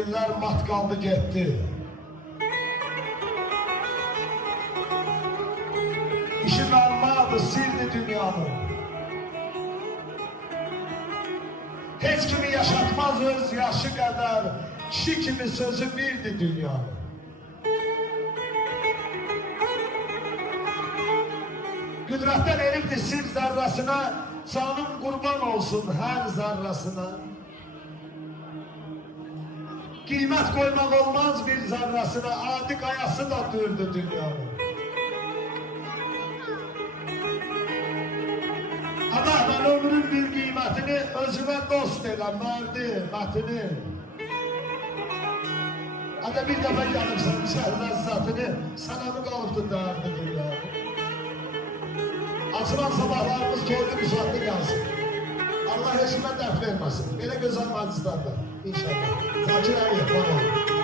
illər mat qaldı getdi. İşi məlumadı, sildi dünyanın. Heç kimi yaşatmaz öz yaşı qədər, kişi kimi sözü birdi dünyanın. Qüdrətdən elibdi sir zərrəsina, canım qurban olsun hər zərrəsina. Qiymət qoymaq olmaz bir zərrəsina, adi qayası da dürdü dünyanın. Ama ben ömrün bir qiymətini özümə dost elə, mərdi, mətini. Hadi bir dəfə gəlibsən şəhləzzatını, sənə mi qalıbdı dərdi dünyanın? Açılan sabahlarımız toydu müsaadlı qalsın. Allah eşimə dərd verməsin. Belə gözəl məclislərdə, inşallah. Zakir Əliyev, bravo.